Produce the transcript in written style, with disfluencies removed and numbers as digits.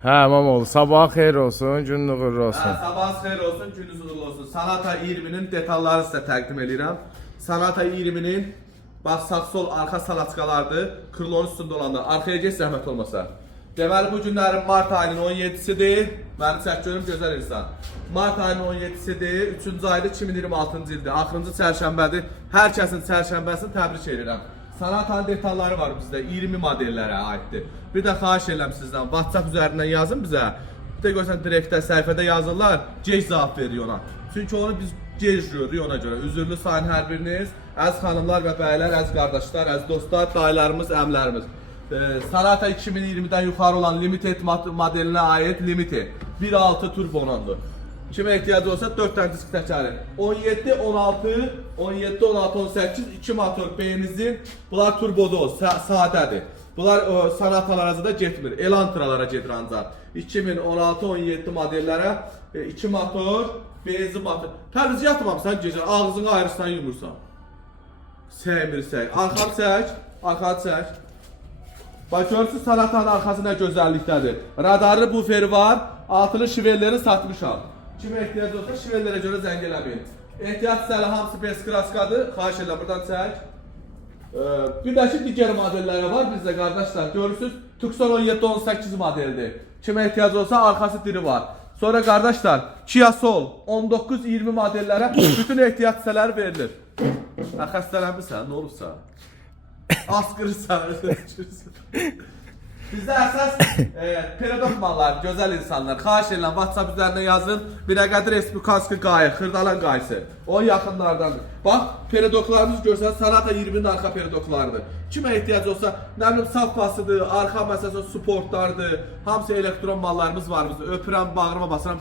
Hə, Mamoğlu, sabah xeyir olsun, günün uğurlu olsun. Sabahınız xeyir olsun, gününüz uğurlu olsun. Sanata 20'nin detallarını sizə təqdim edirəm. Sanata 20'nin bax sağ sol arxa salaçkalardır. Krılonun üstündə olanlar. Arxaya geç zəhmət olmasa. Deməli bu günlərin mart ayının 17-sidir. Məni çək görüm gözəl insan. Mart ayının 17-sidir. 3-cü ayda 2026-cı ildir. Axırıncı çərşənbədir. Hər kəsin çərşənbəsini təbrik edirəm. Sanatanın detalları var bizdə, 20 modellərə aiddir. Bir də xahiş edirəm sizdən, WhatsApp üzərindən yazın bizə. Bir də görsən direktdə, səhifədə yazırlar, gec cavab veriyor ona. Çünki onu biz gec görürük ona görə. Üzürlü sayın hər biriniz, əziz xanımlar və bəylər, əziz qardaşlar, əziz dostlar, dayılarımız, əmlərimiz. Sanata 2020-dən yuxarı olan Limited modelinə aid Limited 1.6 turbonandır. Kimə ehtiyacı olsa 4 dənə disk təkəri. 17, 16, 17, 16, 18, 2 motor benzin. Bunlar turbodur, sadədir. Bunlar sanatalara da getmir, Elantralara gedir ancaq. 2016-17 modellərə 2 motor, benzin motor. Təmiz yatmamısan gecə, ağzını ayırırsan, yumursan. Səymirsən. Arxanı çək, arxanı çək. Bax görürsünüz sanatanın arxası nə gözəllikdədir. Radarlı buferi var, altını şivelleri satmışam. Kimə ehtiyac olsa şivellərə görə zəng eləməyin. Ehtiyac səhələ hamısı beskraskadır. Xahiş edirəm buradan çək. Bir də ki digər modelləri var bizdə qardaşlar. Görürsünüz Tucson 17-18 modeldir. Kimə ehtiyac olsa arxası diri var. Sonra qardaşlar Kia Soul 19-20 modellərə bütün ehtiyac hissələri verilir. Xəstələnmirsən, nə olubsa? Askırırsan, bizdə əsas pedagog mallar, gözəl insanlar. Xahiş edirəm WhatsApp üzərindən yazın. Binəqədi Respublikanski qayıq, Xırdalan qayısı. O yaxınlardandır. Bax, pedagoglarımız görsəniz, Sanata 20'nin arxa pedagoglarıdır. Kimə ehtiyac olsa, nə bilim saf basıdır, arxa məsələn sportlardır. Hamısı elektron mallarımız var bizdə. Öpürəm, bağrıma basıram.